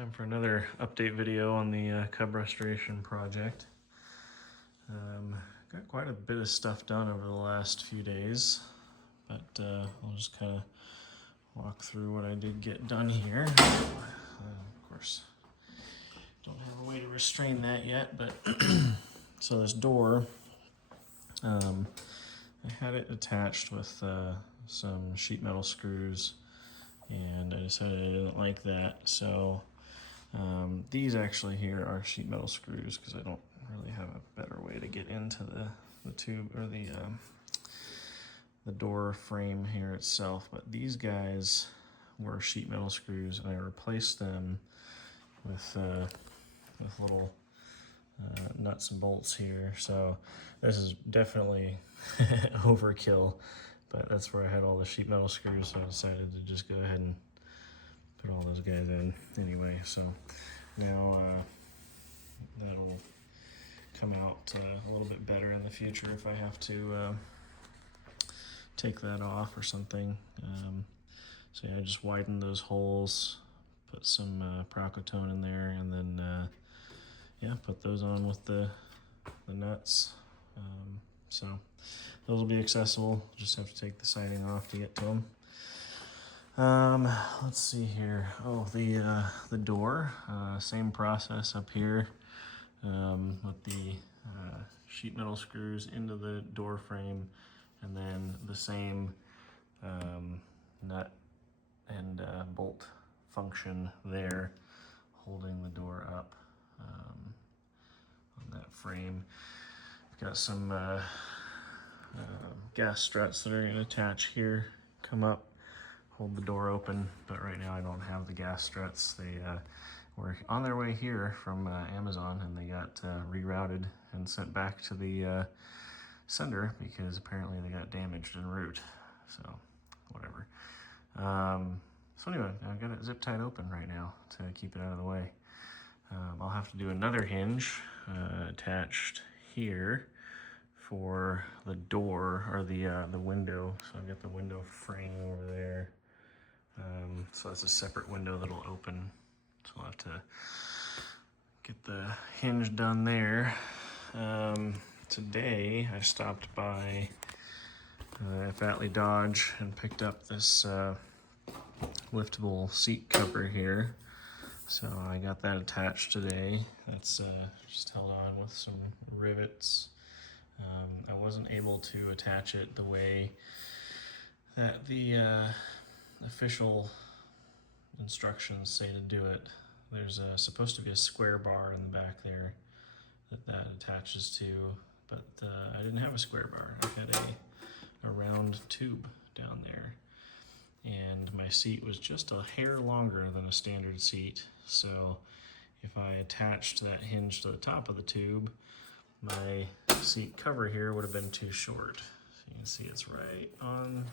Time for another update video on the cub restoration project. Got quite a bit of stuff done over the last few days, but I'll just kind of walk through what I did get done here. Of course, don't have a way to restrain that yet, but so this door, I had it attached with some sheet metal screws, and I decided I didn't like that, so these actually here are sheet metal screws because I don't really have a better way to get into the tube or the door frame here itself. But these guys were sheet metal screws, and I replaced them with little nuts and bolts here. So this is definitely overkill, but that's where I had all the sheet metal screws, so I decided to just go ahead and put all those guys in anyway. So now that'll come out a little bit better in the future if I have to take that off or something. So yeah, I just widened those holes, put some Procotone in there, and then yeah, put those on with the nuts. So those will be accessible. Just have to take the siding off to get to them. Let's see here. Oh, the door, same process up here, with the sheet metal screws into the door frame, and then the same nut and bolt function there, holding the door up on that frame. I've got some gas struts that are going to attach here, come up, hold the door open, but right now I don't have the gas struts. They were on their way here from Amazon, and they got rerouted and sent back to the sender because apparently they got damaged en route. So whatever. So anyway, I've got it zip tied open right now to keep it out of the way. I'll have to do another hinge attached here for the door, or the window. So I've got the window frame over there. So that's a separate window that'll open. So I'll have to get the hinge done there. Today I stopped by Fatley Dodge and picked up this liftable seat cover here. So I got that attached today. That's just held on with some rivets. I wasn't able to attach it the way that the official instructions say to do it. There's supposed to be a square bar in the back there that attaches to, but I didn't have a square bar. I had a round tube down there, and my seat was just a hair longer than a standard seat. So if I attached that hinge to the top of the tube, my seat cover here would have been too short. So you can see it's right on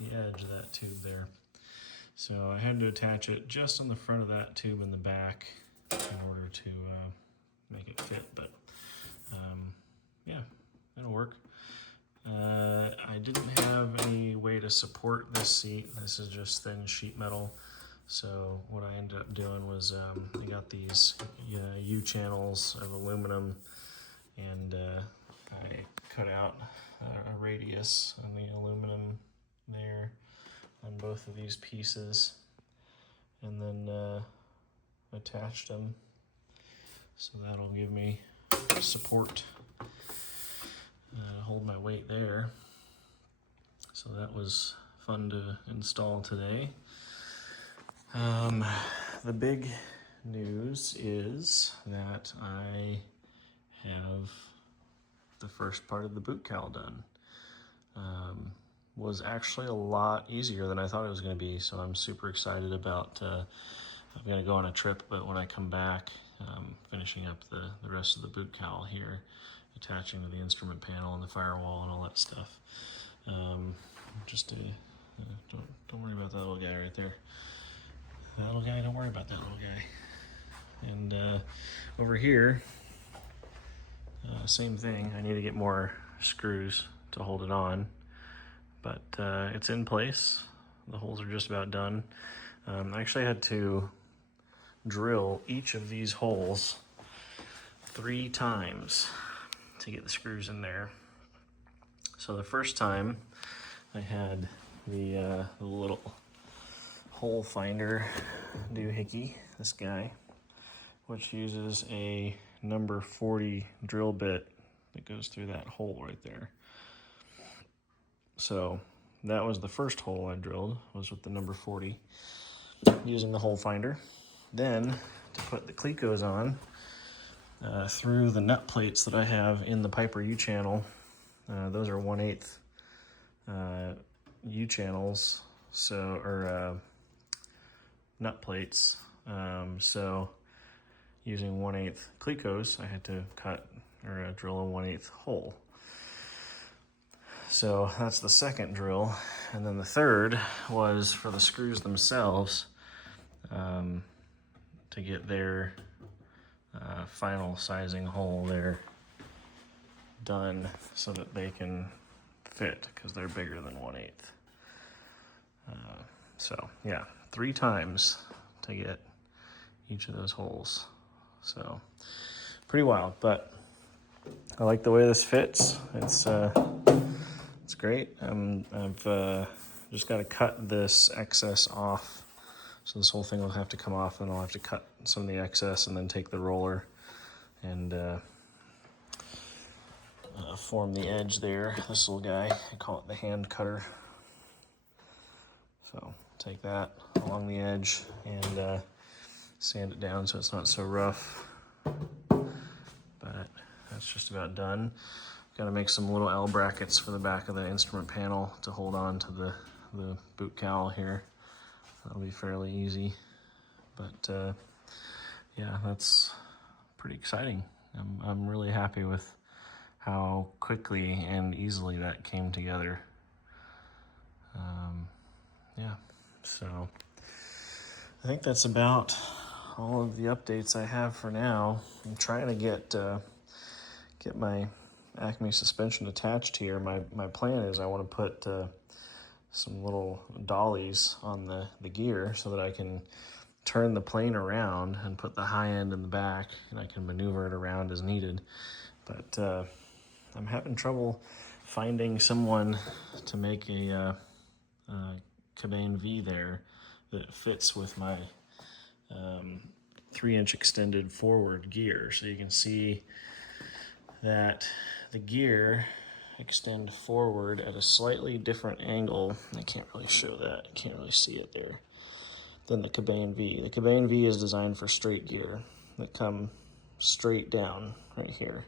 the edge of that tube there. So I had to attach it just on the front of that tube in the back in order to make it fit, but yeah, it'll work. I didn't have any way to support this seat. This is just thin sheet metal. So what I ended up doing was I got these U-channels of aluminum, and I cut out a radius on the aluminum there on both of these pieces, and then attached them. So that'll give me support, hold my weight there. So that was fun to install today. The big news is that I have the first part of the boot cowl done. Was actually a lot easier than I thought it was going to be, so I'm super excited about I'm going to go on a trip, but when I come back, finishing up the rest of the boot cowl here, attaching to the instrument panel and the firewall and all that stuff. Don't worry about that little guy right there. That little guy, don't worry about that little guy. And over here, same thing. I need to get more screws to hold it on, but it's in place. The holes are just about done. I actually had to drill each of these holes 3 times to get the screws in there. So the first time I had the little hole finder doohickey, this guy, which uses a number 40 drill bit that goes through that hole right there. So that was the first hole I drilled, was with the number 40, using the hole finder. Then to put the Clecos on, through the nut plates that I have in the Piper U-channel. Those are 1/8 U-channels, so nut plates. So using 1/8 Clecos, I had to cut or drill a 1/8 hole. So that's the second drill, and then the third was for the screws themselves, to get their final sizing hole there done so that they can fit, because they're bigger than 1/8. So yeah, 3 times to get each of those holes. So pretty wild, but I like the way this fits. It's great. I've just got to cut this excess off. So this whole thing will have to come off, and I'll have to cut some of the excess and then take the roller and form the edge there. This little guy, I call it the hand cutter. So take that along the edge and sand it down so it's not so rough. But that's just about done. Got to make some little L brackets for the back of the instrument panel to hold on to the boot cowl here. That'll be fairly easy. But yeah, that's pretty exciting. I'm really happy with how quickly and easily that came together. Yeah, so I think that's about all of the updates I have for now. I'm trying to get my Acme suspension attached here. My plan is I want to put some little dollies on the gear so that I can turn the plane around and put the high end in the back, and I can maneuver it around as needed. But I'm having trouble finding someone to make a Cabane V there that fits with my 3-inch extended forward gear. So you can see that the gear extend forward at a slightly different angle. I can't really show that. I can't really see it there. Than the Cabane V. The Cabane V is designed for straight gear that come straight down right here.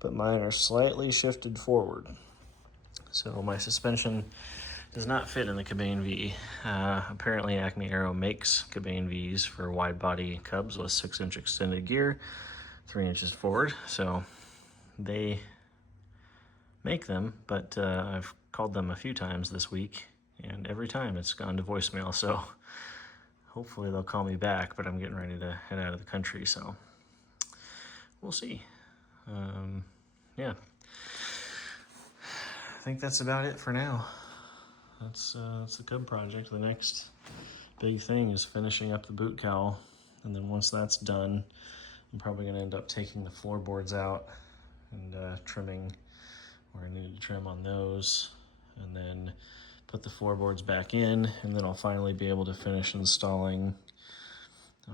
But mine are slightly shifted forward. So my suspension does not fit in the Cabane V. Apparently Acme Aero makes Cabane Vs for wide body Cubs with 6-inch extended gear, 3 inches forward. So they make them, but I've called them a few times this week, and every time it's gone to voicemail. So hopefully they'll call me back, but I'm getting ready to head out of the country, so we'll see. Yeah, I think that's about it for now. That's the Cub project. The next big thing is finishing up the boot cowl, and then once that's done, I'm probably going to end up taking the floorboards out and trimming where I need to trim on those, and then put the floorboards back in, and then I'll finally be able to finish installing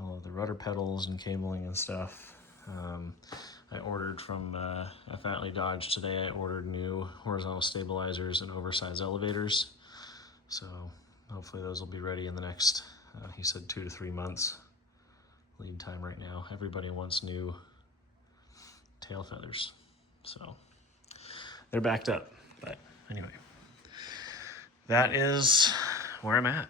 all of the rudder pedals and cabling and stuff. I ordered from F. Dodge today. I ordered new horizontal stabilizers and oversized elevators. So hopefully those will be ready in the next, he said 2 to 3 months lead time right now. Everybody wants new tail feathers. So they're backed up, but anyway, that is where I'm at.